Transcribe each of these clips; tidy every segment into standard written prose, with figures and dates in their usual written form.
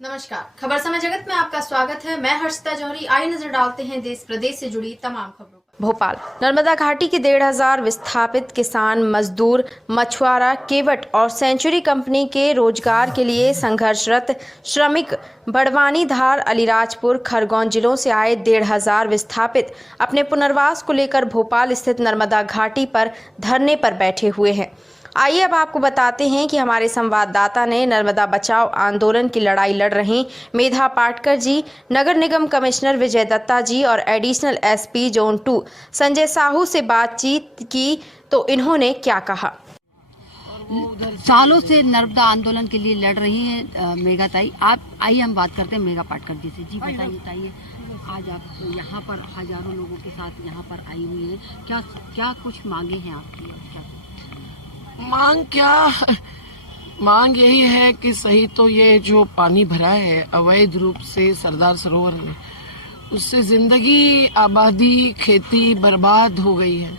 नमस्कार, खबर समय जगत में आपका स्वागत है। मैं हर्षिता जौहरी। आइए नजर डालते हैं देश प्रदेश से जुड़ी तमाम खबरों पर। भोपाल नर्मदा घाटी के 1,500 विस्थापित किसान मजदूर मछुआरा केवट और सेंचुरी कंपनी के रोजगार के लिए संघर्षरत श्रमिक बड़वानी धार अलीराजपुर खरगोन जिलों से आए 1,500 विस्थापित अपने पुनर्वास को लेकर भोपाल स्थित नर्मदा घाटी पर धरने पर बैठे हुए हैं। आइए अब आपको बताते हैं कि हमारे संवाददाता ने नर्मदा बचाओ आंदोलन की लड़ाई लड़ रही मेधा पाटकर जी, नगर निगम कमिश्नर विजय दत्ता जी और additional SP zone 2 Sanjay Sahu से बातचीत की तो इन्होंने क्या कहा। सालों से नर्मदा आंदोलन के लिए लड़ रही हैं मेघा ताई। आप आइए हम बात करते हैं मेघा पाटकर जी से। जी बताइए, आज आप यहाँ पर हजारों लोगों के साथ यहाँ पर आई हुई हैं, क्या क्या कुछ मांगे हैं आपकी? क्या मांग यही है कि सही तो ये जो पानी भरा है अवैध रूप से सरदार सरोवर में, उससे जिंदगी आबादी खेती बर्बाद हो गई है।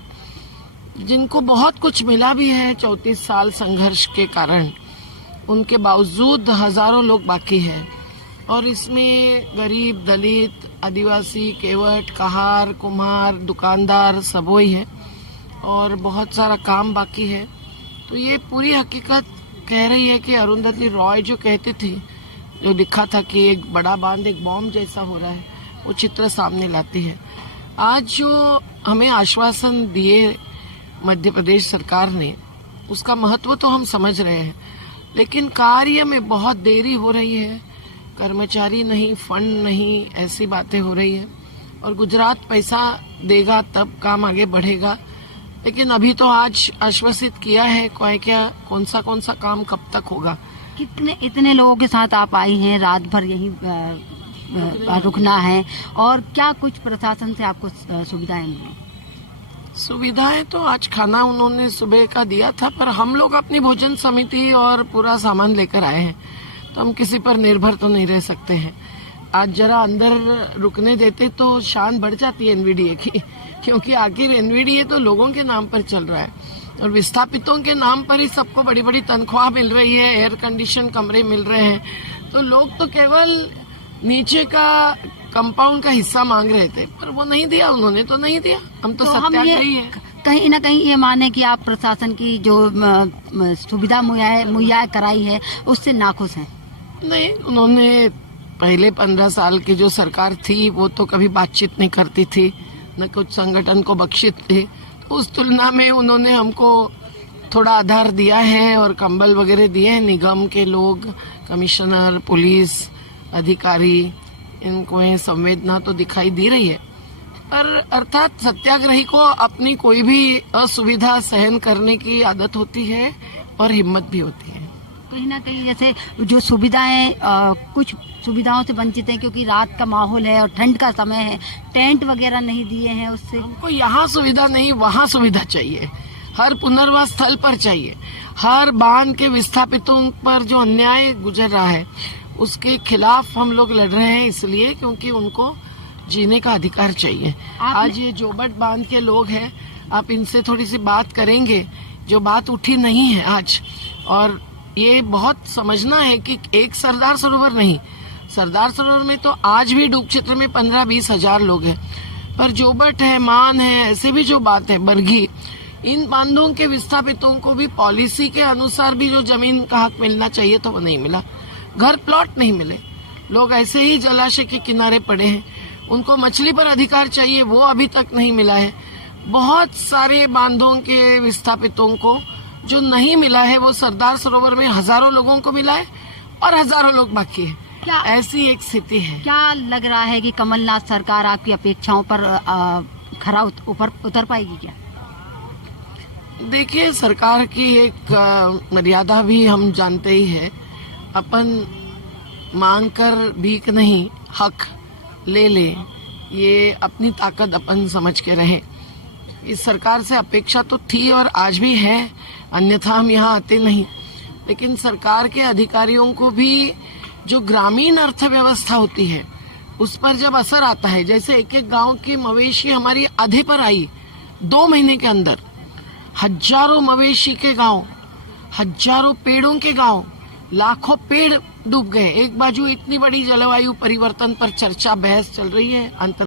जिनको बहुत कुछ मिला भी है 34 साल संघर्ष के कारण, उनके बावजूद हजारों लोग बाकी है। और इसमें गरीब, दलित, आदिवासी, केवट, कहार, कुम्हार, दुकानदार सबोई है और बहुत सारा काम बाकी है। तो ये पूरी हकीकत कह रही है कि अरुंधति रॉय जो कहती थी, जो लिखा था कि एक बड़ा बांध एक बॉम्ब जैसा हो रहा है, वो चित्र सामने लाती है। आज जो हमें आश्वासन दिए मध्य प्रदेश सरकार ने, उसका महत्व तो हम समझ रहे हैं, लेकिन कार्य में बहुत देरी हो रही है। कर्मचारी नहीं, फंड नहीं, ऐसी बातें हो रही है। और गुजरात पैसा देगा तब काम आगे बढ़ेगा, लेकिन अभी तो आज आश्वासित किया है कौन सा काम कब तक होगा। इतने लोगों के साथ आप आई हैं, रात भर यहीं रुकना है, और क्या कुछ प्रशासन से आपको सुविधाएं मिली? सुविधाएं तो आज खाना उन्होंने सुबह का दिया था, पर हम लोग अपनी भोजन समिति और पूरा सामान लेकर आए हैं, तो हम किसी पर निर्भर तो नहीं रह सकते हैं। आज जरा अंदर रुकने देते तो शान बढ़ जाती है एनवीडीए की, क्योंकि आखिर एनवीडीए तो लोगों के नाम पर चल रहा है और विस्थापितों के नाम पर ही सबको बड़ी बड़ी तनख्वाह मिल रही है, एयर कंडीशन कमरे मिल रहे हैं। तो लोग तो केवल नीचे का कंपाउंड का हिस्सा मांग रहे थे, पर वो नहीं दिया, उन्होंने तो नहीं दिया। हम तो सत्याग्रही है। कहीं ना कहीं ये माने कि आप प्रशासन की जो सुविधा मुहैया कराई है उससे नाखुश हैं? नहीं, उन्होंने पहले 15 साल की जो सरकार थी वो तो कभी बातचीत नहीं करती थी, न कुछ संगठन को बख्शित थे। तो उस तुलना में उन्होंने हमको थोड़ा आधार दिया है और कंबल वगैरह दिए हैं। निगम के लोग, कमिश्नर, पुलिस अधिकारी, इनको ये संवेदना तो दिखाई दे रही है। पर अर्थात सत्याग्रही को अपनी कोई भी असुविधा सहन करने की आदत होती है और हिम्मत भी होती है। कहीं ना कहीं जैसे जो सुविधाएं कुछ सुविधाओं से वंचित हैं, क्योंकि रात का माहौल है और ठंड का समय है, टेंट वगैरह नहीं दिए हैं, उससे हमको यहाँ सुविधा नहीं, वहाँ सुविधा चाहिए। हर पुनर्वास स्थल पर चाहिए। हर बांध के विस्थापितों पर जो अन्याय गुजर रहा है उसके खिलाफ हम लोग लड़ रहे हैं, इसलिए क्योंकि उनको जीने का अधिकार चाहिए। आज ये जोबट बांध के लोग हैं, आप इनसे थोड़ी सी बात करेंगे, जो बात उठी नहीं है आज। और ये बहुत समझना है कि एक सरदार सरोवर नहीं, सरदार सरोवर में तो आज भी डूब क्षेत्र में 15-20 हजार लोग हैं, पर जोबट है, मान है, ऐसे भी जो बात है, बरगी, इन बांधों के विस्थापितों को भी पॉलिसी के अनुसार भी जो जमीन का हक मिलना चाहिए तो वो नहीं मिला। घर प्लॉट नहीं मिले, लोग ऐसे ही जलाशय के किनारे पड़े हैं। उनको मछली पर अधिकार चाहिए, वो अभी तक नहीं मिला है। बहुत सारे बांधों के विस्थापितों को जो नहीं मिला है, वो सरदार सरोवर में हजारों लोगों को मिला है और हजारों लोग बाकी है। क्या ऐसी एक स्थिति है? क्या लग रहा है कि कमलनाथ सरकार आपकी अपेक्षाओं पर खरा उतर पाएगी क्या? देखिए, सरकार की एक मर्यादा भी हम जानते ही है। अपन मांग कर भीख नहीं, हक ले ले, ये अपनी ताकत अपन समझ के रहे। इस सरकार से अपेक्षा तो थी और आज भी है, अन्यथा हम यहाँ आते नहीं। लेकिन सरकार के अधिकारियों को भी जो ग्रामीण अर्थव्यवस्था होती है उस पर जब असर आता है, जैसे एक एक गांव की मवेशी हमारी आधे पर आई 2 महीने के अंदर, हजारों मवेशी के गांव, हजारों पेड़ों के गांव, लाखों पेड़ डूब गए। एक बाजू इतनी बड़ी जलवायु परिवर्तन पर चर्चा बहस चल रही है,